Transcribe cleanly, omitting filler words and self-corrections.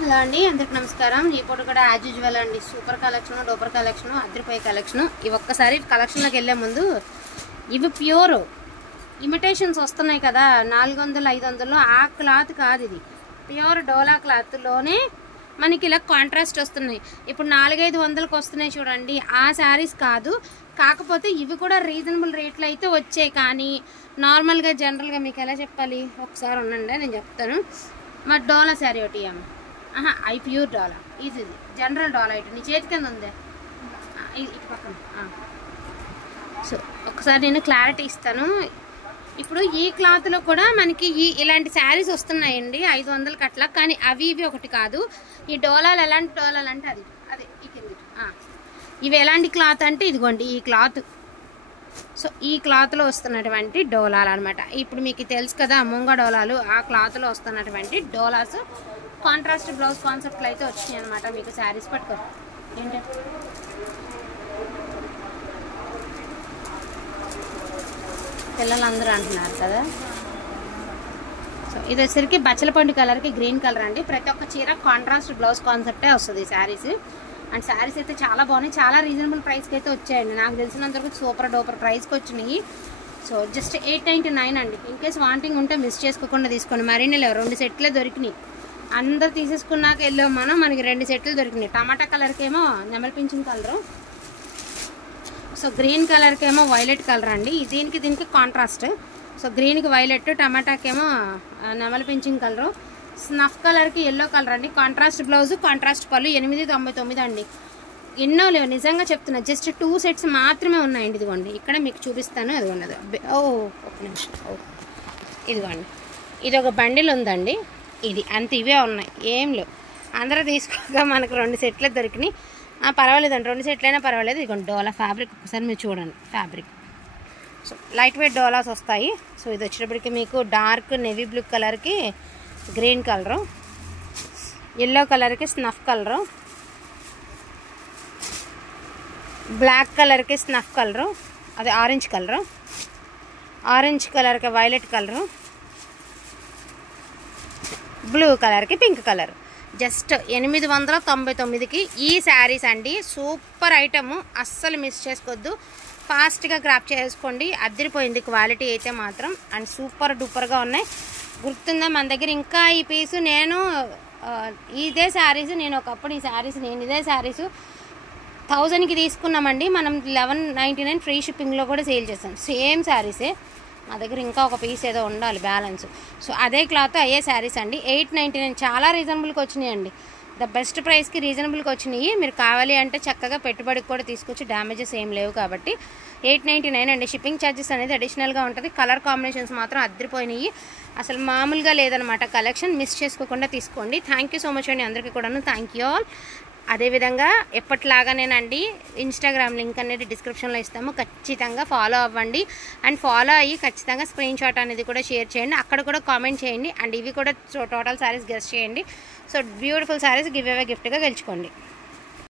Hello అండి, అందరికి నమస్కారం. ఈ పూట కూడా యాజ్ యూజువల్ అండి, సూపర్ కలెక్షన్, డూపర్ కలెక్షన్, అదిరిపోయే కలెక్షన్. ఇవి ఒక్కసారి కలెక్షన్లోకి వెళ్ళే ముందు ఇవి ప్యూర్ ఇమిటేషన్స్ వస్తున్నాయి కదా, 400-500 ఆ క్లాత్ కాదు, ఇది ప్యూర్ డోలా క్లాత్లోనే మనకి ఇలా కాంట్రాస్ట్ వస్తున్నాయి. ఇప్పుడు 400-500కి వస్తున్నాయి చూడండి, ఆ శారీస్ కాదు. కాకపోతే ఇవి కూడా రీజనబుల్ రేట్లు అయితే వచ్చాయి. కానీ నార్మల్గా జనరల్గా మీకు ఎలా చెప్పాలి, ఒకసారి ఉండండి నేను చెప్తాను. మా డోలా శారీ ఒకటి ఐ ప్యూర్ డోలా, ఇది జనరల్ డోలా ఇటు నీ చేతి కింద ఉంది ఇటు పక్కన. సో ఒకసారి నేను క్లారిటీ ఇస్తాను. ఇప్పుడు ఈ క్లాత్లో కూడా మనకి ఇలాంటి శారీస్ వస్తున్నాయండి 500కి అట్లా. కానీ అవి ఇవి ఒకటి కాదు. ఈ డోలాలు ఎలాంటి డోలాలు అంటే అదే ఈ కింద ఇవి ఎలాంటి క్లాత్ అంటే ఇదిగోండి ఈ క్లాత్. సో ఈ క్లాత్లో వస్తున్నటువంటి డోలాలు అనమాట. ఇప్పుడు మీకు తెలుసు కదా ముంగ డోలాలు, ఆ క్లాత్లో వస్తున్నటువంటి డోలాస్ కాంట్రాస్ట్ బ్లౌజ్ కాన్సెప్ట్లు అయితే వచ్చినాయి అనమాట. మీకు శారీస్ పట్టుకో ఏంటంటే పిల్లలందరూ అంటున్నారు కదా. సో ఇది వచ్చరికి బచ్చలపండు కలర్కి గ్రీన్ కలర్ అండి. ప్రతి ఒక్క చీర కాంట్రాస్ట్ బ్లౌజ్ కాన్సెప్టే వస్తుంది ఈ శారీస్. అండ్ శారీస్ అయితే చాలా బాగున్నాయి, చాలా రీజనబుల్ ప్రైస్కి అయితే వచ్చాయండి. నాకు తెలిసినంతవరకు సూపర్ డూపర్ ప్రైస్కి వచ్చినాయి. సో జస్ట్ 899 అండి. ఇన్కేస్ వాంటింగ్ ఉంటే మిస్ చేసుకోకుండా తీసుకోండి. మరిన్ని లేవు, 2 సెట్లే దొరికినాయి. అందరు తీసేసుకున్నాక వెళ్ళాం మనకి 2 సెట్లు దొరికినాయి. టమాటా కలర్కి ఏమో నెమలి పింఛన్ కలరు, సో గ్రీన్ కలర్కి ఏమో వైలెట్ కలర్ అండి. దీనికి కాంట్రాస్ట్. సో గ్రీన్కి వైలెట్, టమాటాకేమో నెమలి పింఛన్ కలరు, స్నఫ్ కలర్కి ఎల్లో కలర్ అండి. కాంట్రాస్ట్ బ్లౌజ్, కాంట్రాస్ట్ పళ్ళు. 899 అండి. ఎన్నో లేవు నిజంగా చెప్తున్నా. జస్ట్ 2 సెట్స్ మాత్రమే ఉన్నాయండి. ఇదిగోండి ఇక్కడ మీకు చూపిస్తాను. అదిగోండి ఒక నిమిషం. ఇదిగోండి ఇది ఒక బండిల్ ఉందండి. ఇది అంత ఇవే ఉన్నాయి, ఏం లేవు. అందరూ తీసుకోగా మనకు 2 సెట్లే దొరికినాయి. పర్వాలేదండి, 2 సెట్లైనా పర్వాలేదు. ఇదిగోండి డోలా ఫ్యాబ్రిక్ ఒకసారి మీరు చూడండి. Fabric so light weight Doulos వస్తాయి. సో ఇది వచ్చేటప్పటికి మీకు డార్క్ నేవీ బ్లూ కలర్కి గ్రీన్ కలరు, ఎల్లో కలర్కి స్నఫ్ కలరు, బ్లాక్ కలర్కి స్నఫ్ కలరు, అది ఆరెంజ్ కలరు, ఆరెంజ్ కలర్కి వైలెట్ కలరు, బ్లూ కలర్కి పింక్ కలర్. జస్ట్ 899కి ఈ శారీస్ అండి. సూపర్ ఐటము, అస్సలు మిస్ చేసుకోవద్దు. ఫాస్ట్గా గ్రాప్ చేసుకోండి. అదిరిపోయింది క్వాలిటీ అయితే మాత్రం. అండ్ సూపర్ డూపర్గా ఉన్నాయి. గుర్తుందా మన దగ్గర ఇంకా ఈ పీసు ఇదే శారీస్ నేను ఒకప్పుడు ఇదే శారీస్ 1000కి తీసుకున్నామండి. మనం 1199 ఫ్రీ షిప్పింగ్లో కూడా సేల్ చేస్తాం. సేమ్ శారీసే మా దగ్గర, ఇంకా ఒక పీస్ ఏదో ఉండాలి బ్యాలెన్స్. సో అదే క్లాత్ అయ్యే శారీస్ అండి. 899 చాలా రీజనబుల్గా వచ్చినాయండి. ద బెస్ట్ ప్రైస్కి రీజనబుల్గా వచ్చినాయి. మీరు కావాలి అంటే చక్కగా పెట్టుబడికి కూడా తీసుకొచ్చి, డ్యామేజెస్ ఏం లేవు కాబట్టి 899 అండి. షిప్పింగ్ ఛార్జెస్ అనేది అడిషనల్గా ఉంటుంది. కలర్ కాంబినేషన్స్ మాత్రం అద్దరిపోయినాయి, అసలు మామూలుగా లేదనమాట. కలెక్షన్ మిస్ చేసుకోకుండా తీసుకోండి. థ్యాంక్ యూ సో మచ్ అండి అందరికీ కూడాను. Thank you all. అదేవిధంగా ఎప్పటిలాగానేనండి ఇన్స్టాగ్రామ్ లింక్ అనేది డిస్క్రిప్షన్లో ఇస్తాము, ఖచ్చితంగా ఫాలో అవ్వండి. అండ్ ఫాలో అయ్యి ఖచ్చితంగా స్క్రీన్ షాట్ అనేది కూడా షేర్ చేయండి. అక్కడ కూడా కామెంట్ చేయండి. అండ్ ఇవి కూడా టోటల్ శారీస్ గెస్ట్ చేయండి. So beautiful saris give away గిఫ్ట్గా గెలుచుకోండి.